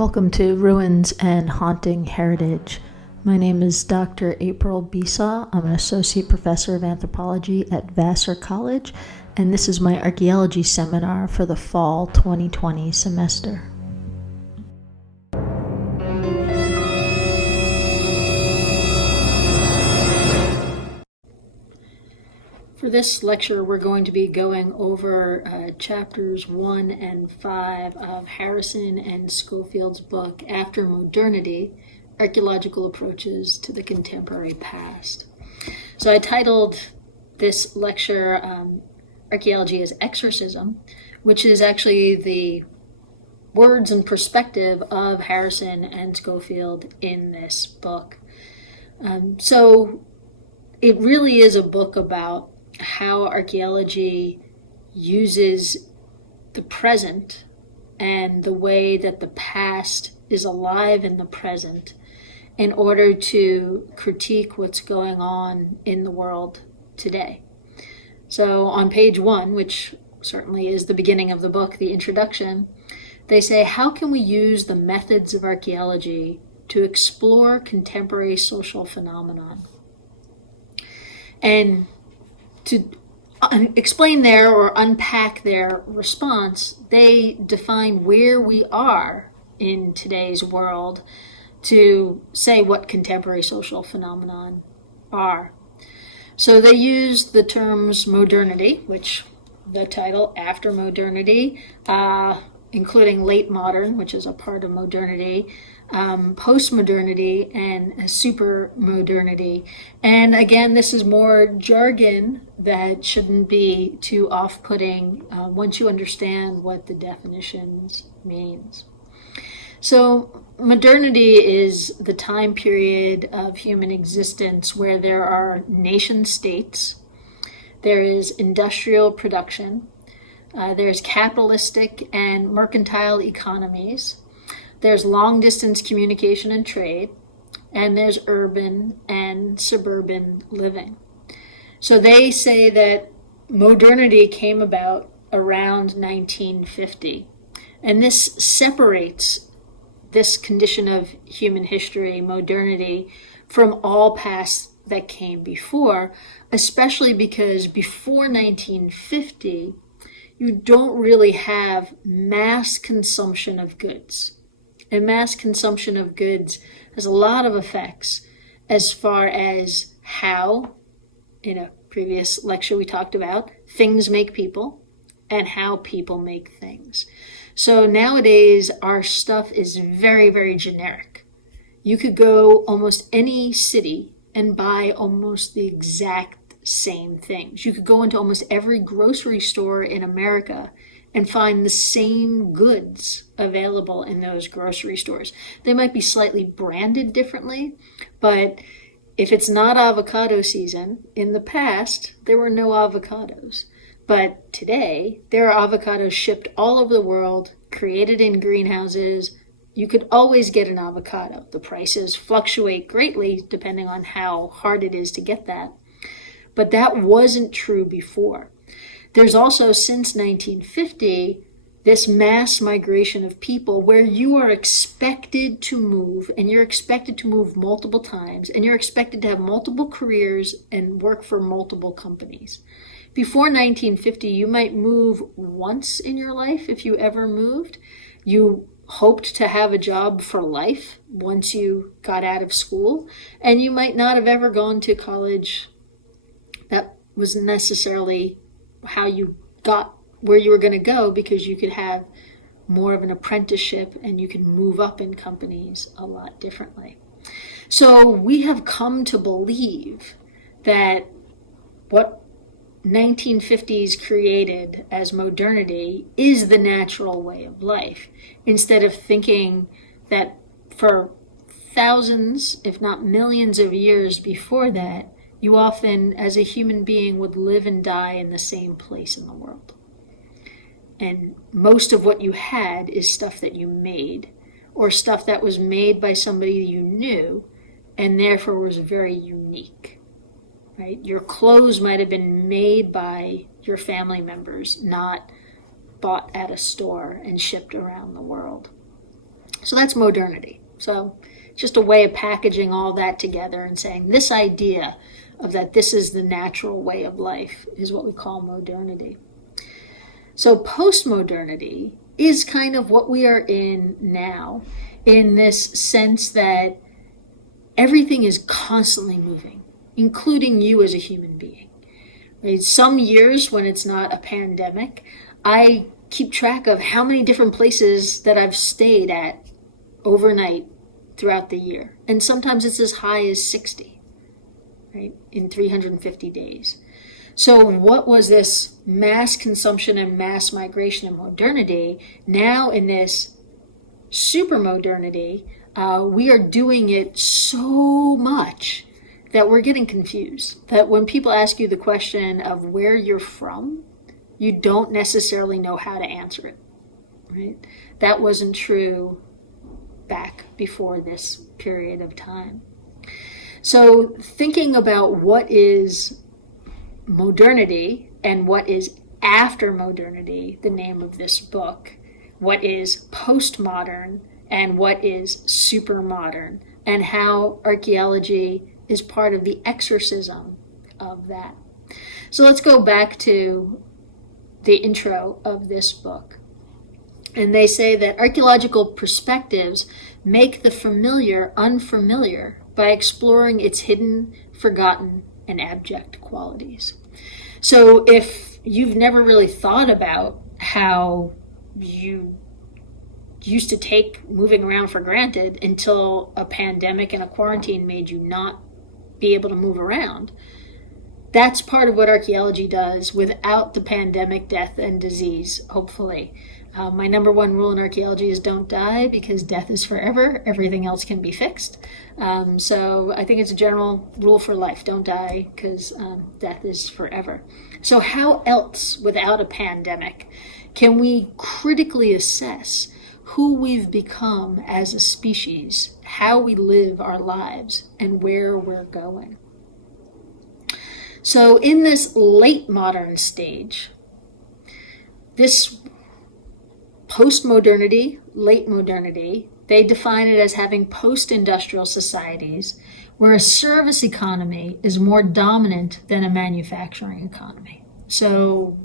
Welcome to Ruins and Haunting Heritage. My name is Dr. April Bisa. I'm an associate professor of anthropology at Vassar College, and this is my archaeology seminar for the fall 2020 semester. For this lecture, we're going to be going over chapters 1 and 5 of Harrison and Schofield's book, After Modernity, Archaeological Approaches to the Contemporary Past. So I titled this lecture, Archaeology as Exorcism, which is actually the words and perspective of Harrison and Schofield in this book. So it really is a book about how archaeology uses the present and the way that the past is alive in the present in order to critique what's going on in the world today. So on page 1, which certainly is the beginning of the book, the introduction, they say, how can we use the methods of archaeology to explore contemporary social phenomenon? And to explain their or unpack their response, they define where we are in today's world to say what contemporary social phenomenon are. So they use the terms modernity, which the title, After Modernity, including late modern, which is a part of modernity, post-modernity, and super-modernity. And again, this is more jargon that shouldn't be too off-putting once you understand what the definitions means. So modernity is the time period of human existence where there are nation states, there is industrial production, there's capitalistic and mercantile economies, there's long-distance communication and trade, and there's urban and suburban living. So they say that modernity came about around 1950, and this separates this condition of human history, modernity, from all past that came before, especially because before 1950, you don't really have mass consumption of goods. And mass consumption of goods has a lot of effects as far as how, in a previous lecture we talked about, things make people and how people make things. So nowadays, our stuff is very, very generic. You could go almost any city and buy almost the exact same things. You could go into almost every grocery store in America and find the same goods available in those grocery stores. They might be slightly branded differently, but if it's not avocado season, in the past, there were no avocados. But today, there are avocados shipped all over the world, created in greenhouses. You could always get an avocado. The prices fluctuate greatly depending on how hard it is to get that. But that wasn't true before. There's also, since 1950, this mass migration of people where you are expected to move, and you're expected to move multiple times, and you're expected to have multiple careers and work for multiple companies. Before 1950, you might move once in your life if you ever moved. You hoped to have a job for life once you got out of school, and you might not have ever gone to college. That wasn't necessarily how you got where you were going to go, because you could have more of an apprenticeship and you could move up in companies a lot differently. So we have come to believe that what 1950s created as modernity is the natural way of life, instead of thinking that for thousands, if not millions of years before that, you often, as a human being, would live and die in the same place in the world. And most of what you had is stuff that you made, or stuff that was made by somebody you knew, and therefore was very unique. Right? Your clothes might have been made by your family members, not bought at a store and shipped around the world. So that's modernity. So just a way of packaging all that together and saying this idea of that this is the natural way of life is what we call modernity. So postmodernity is kind of what we are in now, in this sense that everything is constantly moving, including you as a human being. Right? Some years when it's not a pandemic, I keep track of how many different places that I've stayed at overnight throughout the year. And sometimes it's as high as 60, right, in 350 days. So what was this mass consumption and mass migration in modernity? Now in this super modernity, we are doing it so much that we're getting confused. That when people ask you the question of where you're from, you don't necessarily know how to answer it, right? That wasn't true back before this period of time. So thinking about what is modernity and what is after modernity, the name of this book, what is postmodern and what is super modern, and how archaeology is part of the exorcism of that. So let's go back to the intro of this book. And they say that archaeological perspectives make the familiar unfamiliar by exploring its hidden, forgotten, and abject qualities. So if you've never really thought about how you used to take moving around for granted until a pandemic and a quarantine made you not be able to move around, that's part of what archaeology does without the pandemic, death, and disease, hopefully. My number one rule in archaeology is don't die, because death is forever. Everything else can be fixed. So I think it's a general rule for life. Don't die, because death is forever. So how else, without a pandemic, can we critically assess who we've become as a species, how we live our lives, and where we're going? So in this late modern stage, this post-modernity, late modernity, they define it as having post-industrial societies where a service economy is more dominant than a manufacturing economy. So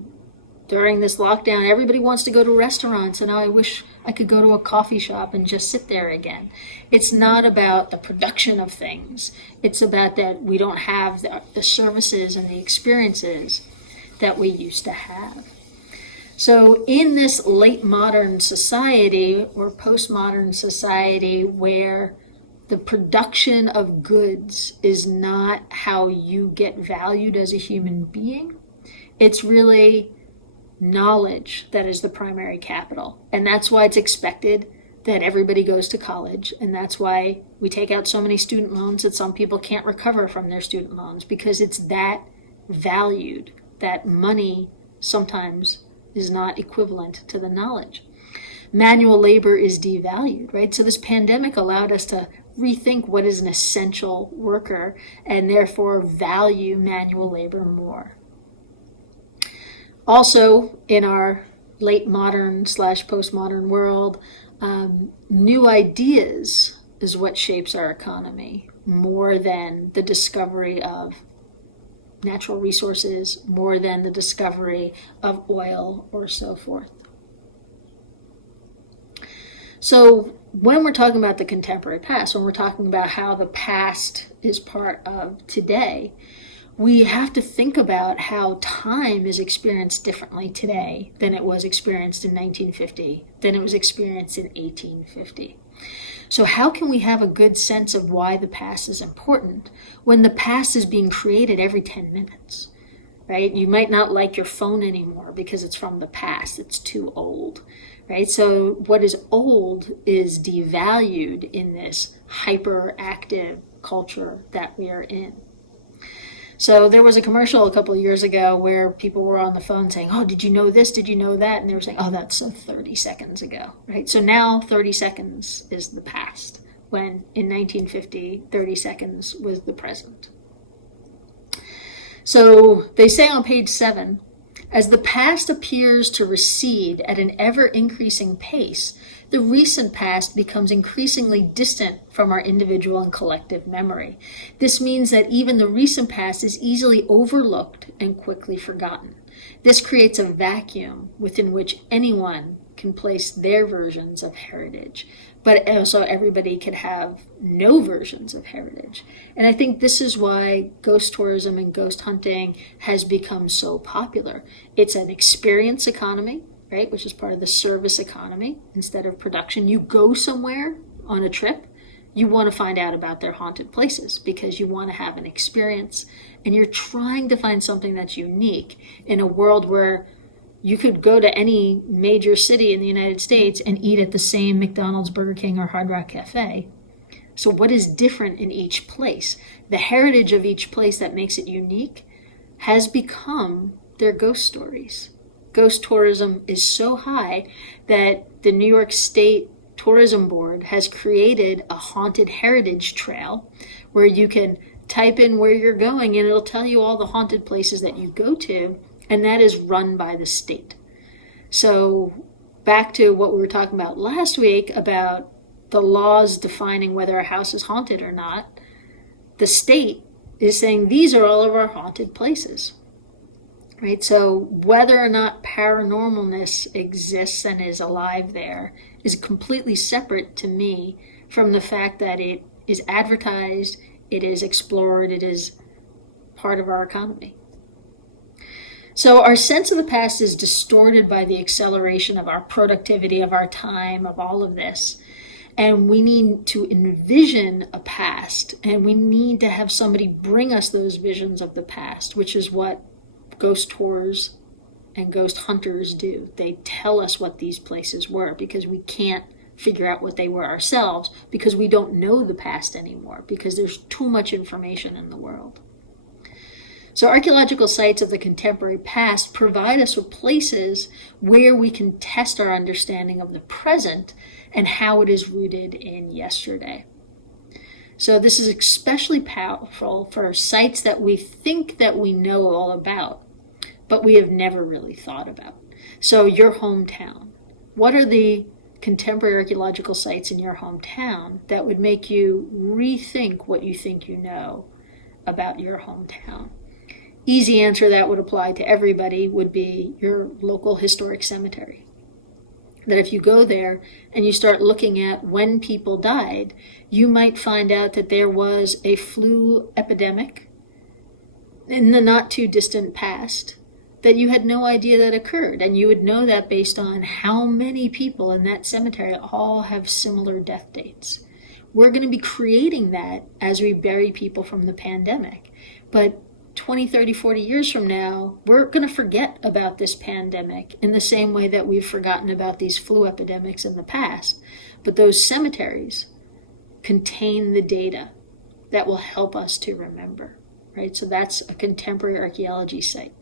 during this lockdown, everybody wants to go to restaurants, and I wish I could go to a coffee shop and just sit there again. It's not about the production of things. It's about that we don't have the services and the experiences that we used to have. So in this late modern society or postmodern society where the production of goods is not how you get valued as a human being, it's really knowledge that is the primary capital. And that's why it's expected that everybody goes to college. And that's why we take out so many student loans that some people can't recover from their student loans, because it's that valued, that money sometimes is not equivalent to the knowledge. Manual labor is devalued, right? So this pandemic allowed us to rethink what is an essential worker and therefore value manual labor more. Also, in our late modern / postmodern world, new ideas is what shapes our economy more than the discovery of natural resources, more than the discovery of oil or so forth. So when we're talking about the contemporary past, when we're talking about how the past is part of today, we have to think about how time is experienced differently today than it was experienced in 1950, than it was experienced in 1850. So how can we have a good sense of why the past is important when the past is being created every 10 minutes, right? You might not like your phone anymore because it's from the past. It's too old, right? So what is old is devalued in this hyperactive culture that we are in. So there was a commercial a couple of years ago where people were on the phone saying, oh, did you know this? Did you know that? And they were saying, oh, that's 30 seconds ago, right? So now 30 seconds is the past, when in 1950, 30 seconds was the present. So they say on page 7, As the past appears to recede at an ever-increasing pace, the recent past becomes increasingly distant from our individual and collective memory. This means that even the recent past is easily overlooked and quickly forgotten. This creates a vacuum within which anyone can place their versions of heritage, but also everybody could have no versions of heritage. And I think this is why ghost tourism and ghost hunting has become so popular. It's an experience economy, right, which is part of the service economy instead of production. You go somewhere on a trip, you want to find out about their haunted places because you want to have an experience, and you're trying to find something that's unique in a world where you could go to any major city in the United States and eat at the same McDonald's, Burger King, or Hard Rock Cafe. So what is different in each place? The heritage of each place that makes it unique has become their ghost stories. Ghost tourism is so high that the New York State Tourism Board has created a haunted heritage trail where you can type in where you're going and it'll tell you all the haunted places that you go to, and that is run by the state. So back to what we were talking about last week about the laws defining whether a house is haunted or not, the state is saying these are all of our haunted places. Right? So whether or not paranormalness exists and is alive there is completely separate to me from the fact that it is advertised, it is explored, it is part of our economy. So our sense of the past is distorted by the acceleration of our productivity, of our time, of all of this. And we need to envision a past, and we need to have somebody bring us those visions of the past, which is what ghost tours and ghost hunters do. They tell us what these places were because we can't figure out what they were ourselves because we don't know the past anymore because there's too much information in the world. So archaeological sites of the contemporary past provide us with places where we can test our understanding of the present and how it is rooted in yesterday. So this is especially powerful for sites that we think that we know all about, but we have never really thought about. So your hometown. What are the contemporary archaeological sites in your hometown that would make you rethink what you think you know about your hometown? Easy answer that would apply to everybody would be your local historic cemetery. That if you go there and you start looking at when people died, you might find out that there was a flu epidemic in the not too distant past that you had no idea that occurred. And you would know that based on how many people in that cemetery all have similar death dates. We're going to be creating that as we bury people from the pandemic. But 20, 30, 40 years from now, we're going to forget about this pandemic in the same way that we've forgotten about these flu epidemics in the past. But those cemeteries contain the data that will help us to remember, right? So that's a contemporary archaeology site.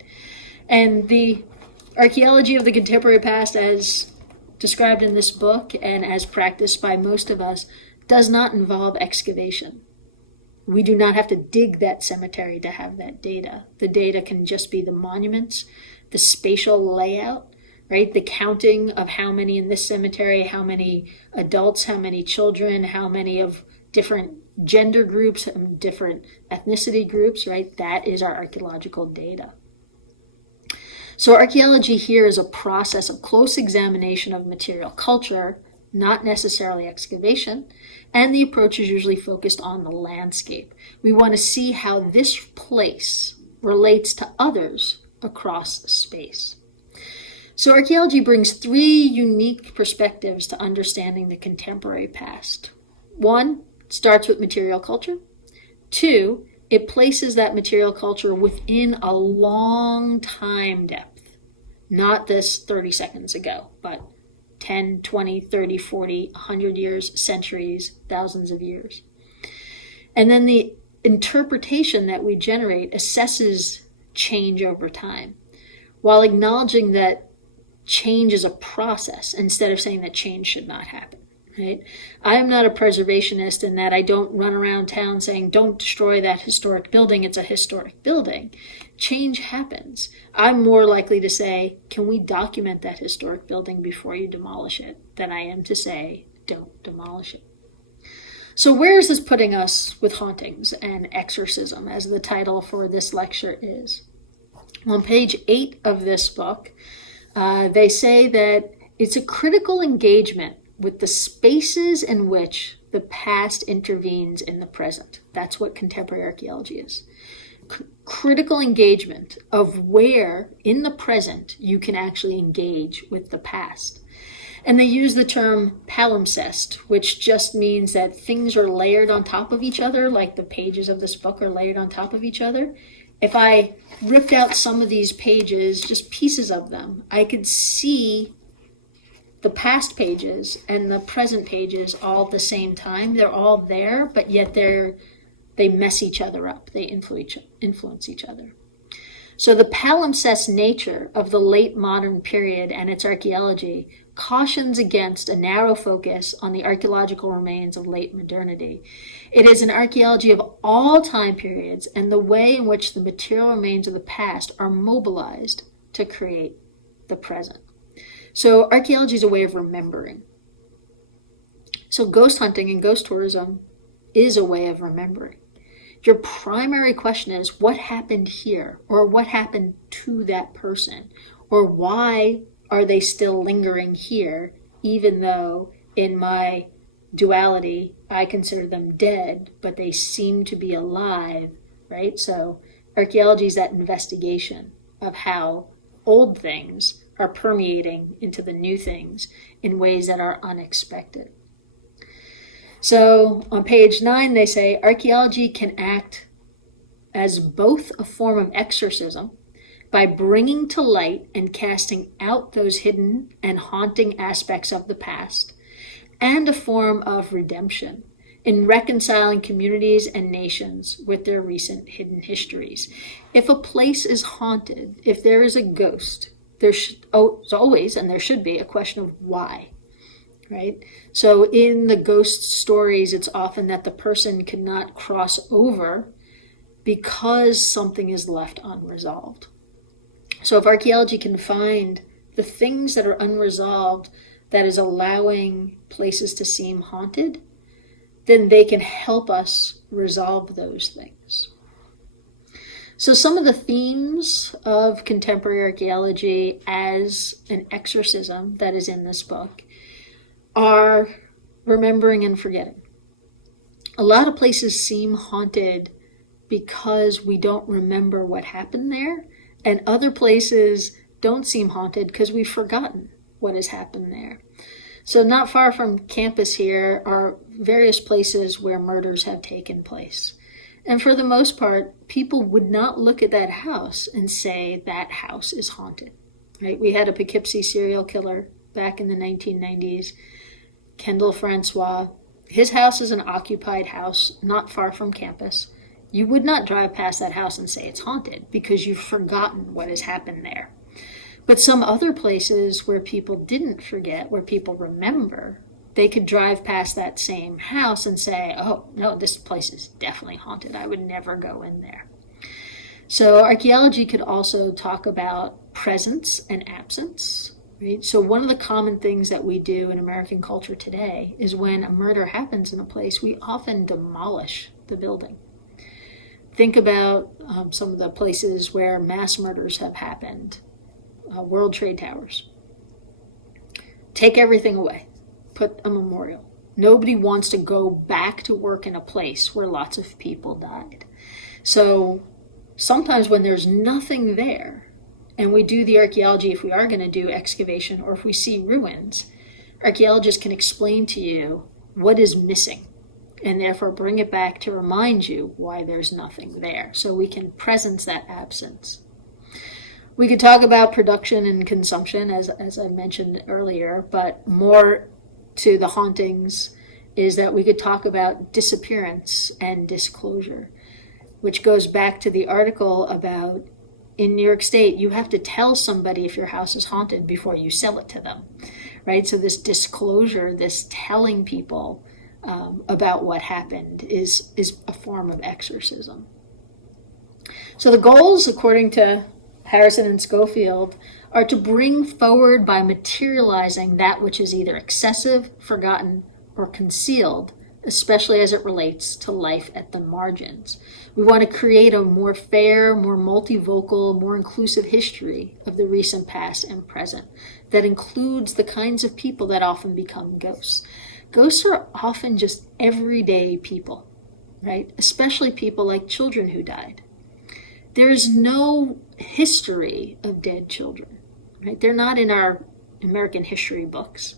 And the archaeology of the contemporary past, as described in this book and as practiced by most of us, does not involve excavation. We do not have to dig that cemetery to have that data. The data can just be the monuments, the spatial layout, right? The counting of how many in this cemetery, how many adults, how many children, how many of different gender groups, different ethnicity groups, right? That is our archaeological data. So archaeology here is a process of close examination of material culture, not necessarily excavation, and the approach is usually focused on the landscape. We want to see how this place relates to others across space. So archaeology brings three unique perspectives to understanding the contemporary past. One, it starts with material culture. Two, it places that material culture within a long time depth, not this 30 seconds ago, but 10, 20, 30, 40, 100 years, centuries, thousands of years. And then the interpretation that we generate assesses change over time, while acknowledging that change is a process instead of saying that change should not happen. right? I am not a preservationist in that I don't run around town saying, don't destroy that historic building, it's a historic building. Change happens. I'm more likely to say, can we document that historic building before you demolish it, than I am to say, don't demolish it. So where is this putting us with hauntings and exorcism, as the title for this lecture is? On page 8 of this book, they say that it's a critical engagement with the spaces in which the past intervenes in the present. That's what contemporary archaeology is. Critical engagement of where in the present you can actually engage with the past. And they use the term palimpsest, which just means that things are layered on top of each other, like the pages of this book are layered on top of each other. If I ripped out some of these pages, just pieces of them, I could see the past pages and the present pages all at the same time. They're all there, but yet they mess each other up. They influence each other. So the palimpsest nature of the late modern period and its archaeology cautions against a narrow focus on the archaeological remains of late modernity. It is an archaeology of all time periods and the way in which the material remains of the past are mobilized to create the present. So archaeology is a way of remembering. So ghost hunting and ghost tourism is a way of remembering. Your primary question is, what happened here? Or what happened to that person? Or why are they still lingering here, even though in my duality I consider them dead, but they seem to be alive, right? So archaeology is that investigation of how old things are permeating into the new things in ways that are unexpected. So on page 9, they say archaeology can act as both a form of exorcism by bringing to light and casting out those hidden and haunting aspects of the past, and a form of redemption in reconciling communities and nations with their recent hidden histories. If a place is haunted, if there is a ghost, there's always, and there should be, a question of why. Right? So in the ghost stories, it's often that the person cannot cross over because something is left unresolved. So if archaeology can find the things that are unresolved that is allowing places to seem haunted, then they can help us resolve those things. So some of the themes of contemporary archaeology as an exorcism that is in this book are remembering and forgetting. A lot of places seem haunted because we don't remember what happened there, and other places don't seem haunted because we've forgotten what has happened there. So not far from campus here are various places where murders have taken place. And for the most part, people would not look at that house and say that house is haunted. Right? We had a Poughkeepsie serial killer back in the 1990s, Kendall Francois. His house is an occupied house not far from campus. You would not drive past that house and say it's haunted because you've forgotten what has happened there. But some other places where people didn't forget, where people remember, they could drive past that same house and say, oh, no, this place is definitely haunted. I would never go in there. So archaeology could also talk about presence and absence. Right? So one of the common things that we do in American culture today is when a murder happens in a place, we often demolish the building. Think about some of the places where mass murders have happened. World Trade Towers. Take everything away. Put a memorial. Nobody wants to go back to work in a place where lots of people died. So sometimes when there's nothing there, and we do the archaeology, if we are going to do excavation, or if we see ruins, archaeologists can explain to you what is missing, and therefore bring it back to remind you why there's nothing there. So we can presence that absence. We could talk about production and consumption, as I mentioned earlier, but more to the hauntings is that we could talk about disappearance and disclosure, which goes back to the article about in New York State, you have to tell somebody if your house is haunted before you sell it to them, right? So this disclosure, this telling people about what happened is a form of exorcism. So the goals, according to Harrison and Schofield, are to bring forward by materializing that which is either excessive, forgotten, or concealed, especially as it relates to life at the margins. We want to create a more fair, more multivocal, more inclusive history of the recent past and present that includes the kinds of people that often become ghosts. Ghosts are often just everyday people, right? Especially people like children who died. There is no history of dead children, right? They're not in our American history books.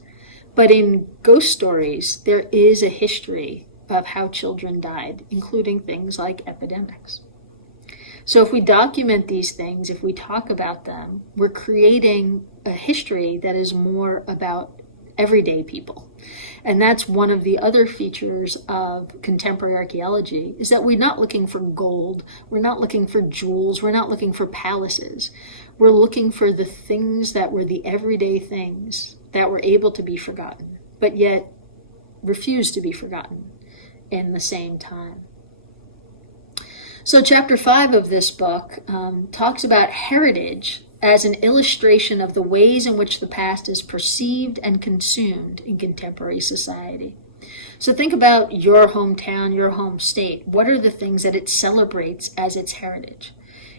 But in ghost stories, there is a history of how children died, including things like epidemics. So if we document these things, if we talk about them, we're creating a history that is more about everyday people. And that's one of the other features of contemporary archaeology, is that we're not looking for gold, we're not looking for jewels, we're not looking for palaces. We're looking for the things that were the everyday things that were able to be forgotten, but yet refused to be forgotten in the same time. So chapter 5 of this book talks about heritage as an illustration of the ways in which the past is perceived and consumed in contemporary society. So think about your hometown, your home state. What are the things that it celebrates as its heritage?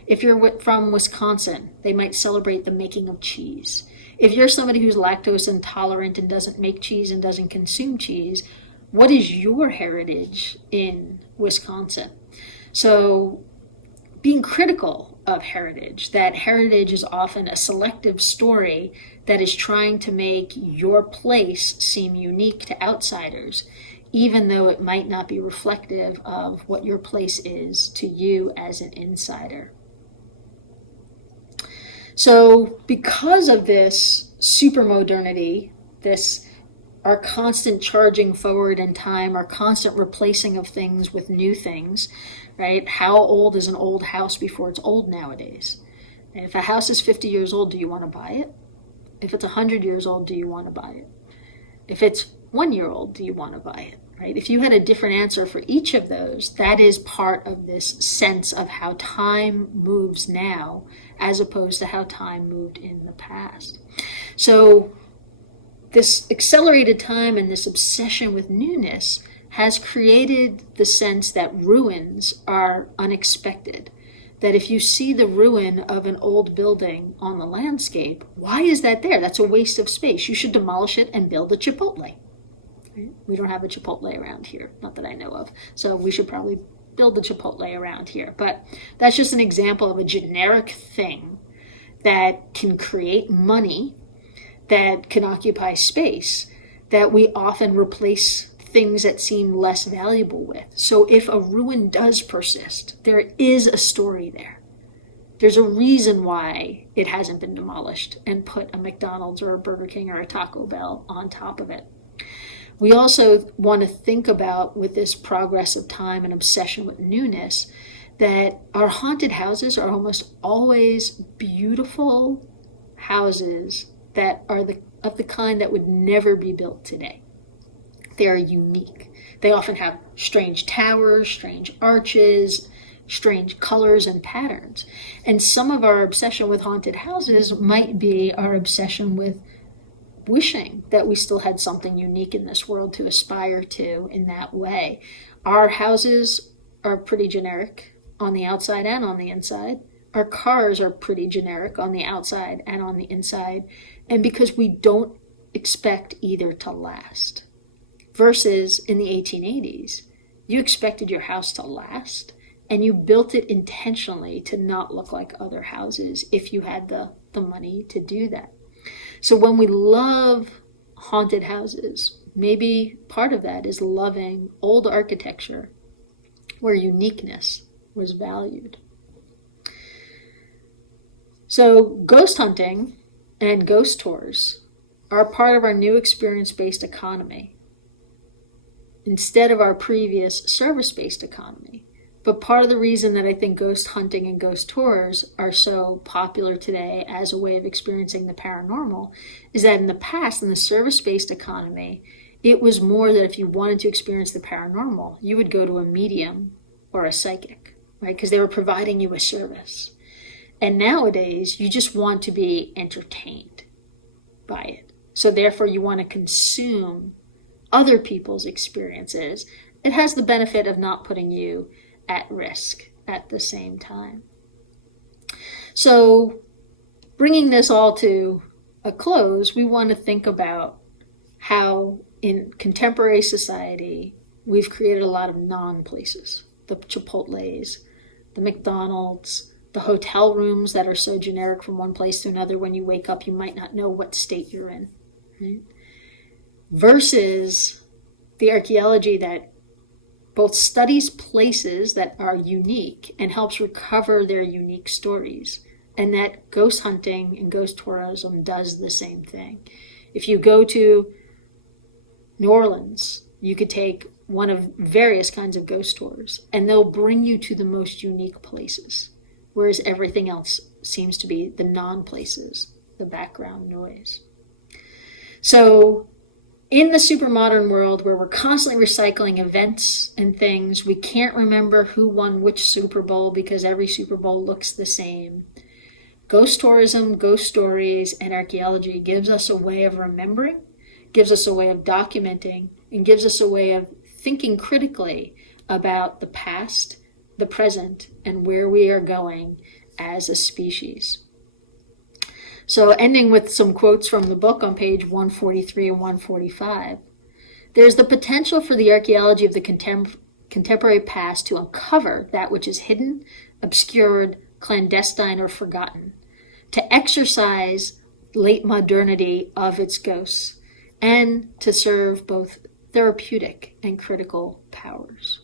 If you're from Wisconsin, they might celebrate the making of cheese. If you're somebody who's lactose intolerant and doesn't make cheese and doesn't consume cheese, what is your heritage in Wisconsin? So being critical of heritage, that heritage is often a selective story that is trying to make your place seem unique to outsiders, even though it might not be reflective of what your place is to you as an insider. So because of this supermodernity, our constant charging forward in time, our constant replacing of things with new things, right? How old is an old house before it's old nowadays? And if a house is 50 years old, do you want to buy it? If it's 100 years old, do you want to buy it? If it's 1 year old, do you want to buy it? Right? If you had a different answer for each of those, that is part of this sense of how time moves now as opposed to how time moved in the past. So this accelerated time and this obsession with newness has created the sense that ruins are unexpected. That if you see the ruin of an old building on the landscape, why is that there? That's a waste of space. You should demolish it and build a Chipotle. We don't have a Chipotle around here, not that I know of. So we should probably build a Chipotle around here. But that's just an example of a generic thing that can create money, that can occupy space, that we often replace things that seem less valuable with. So if a ruin does persist, there is a story there. There's a reason why it hasn't been demolished and put a McDonald's or a Burger King or a Taco Bell on top of it. We also want to think about, with this progress of time and obsession with newness, that our haunted houses are almost always beautiful houses that are of the kind that would never be built today. They are unique. They often have strange towers, strange arches, strange colors and patterns. And some of our obsession with haunted houses might be our obsession with wishing that we still had something unique in this world to aspire to in that way. Our houses are pretty generic on the outside and on the inside. Our cars are pretty generic on the outside and on the inside. And because we don't expect either to last. Versus in the 1880s, you expected your house to last and you built it intentionally to not look like other houses if you had the money to do that. So when we love haunted houses, maybe part of that is loving old architecture where uniqueness was valued. So ghost hunting and ghost tours are part of our new experience-based economy instead of our previous service-based economy. But part of the reason that I think ghost hunting and ghost tours are so popular today as a way of experiencing the paranormal is that in the past, in the service-based economy, it was more that if you wanted to experience the paranormal, you would go to a medium or a psychic, right? Because they were providing you a service. And nowadays, you just want to be entertained by it. So therefore, you want to consume other people's experiences. It has the benefit of not putting you at risk at the same time. So bringing this all to a close, we want to think about how in contemporary society, we've created a lot of non-places. The Chipotles, the McDonald's, the hotel rooms that are so generic from one place to another. When you wake up, you might not know what state you're in. Right? Versus the archaeology that both studies places that are unique and helps recover their unique stories. And that ghost hunting and ghost tourism does the same thing. If you go to New Orleans, you could take one of various kinds of ghost tours, and they'll bring you to the most unique places, whereas everything else seems to be the non-places, the background noise. So in the super modern world where we're constantly recycling events and things, we can't remember who won which Super Bowl because every Super Bowl looks the same. Ghost tourism, ghost stories, and archaeology gives us a way of remembering, gives us a way of documenting, and gives us a way of thinking critically about the past, the present, and where we are going as a species. So ending with some quotes from the book on page 143 and 145, there's the potential for the archaeology of the contemporary past to uncover that which is hidden, obscured, clandestine, or forgotten, to exorcise late modernity of its ghosts, and to serve both therapeutic and critical powers.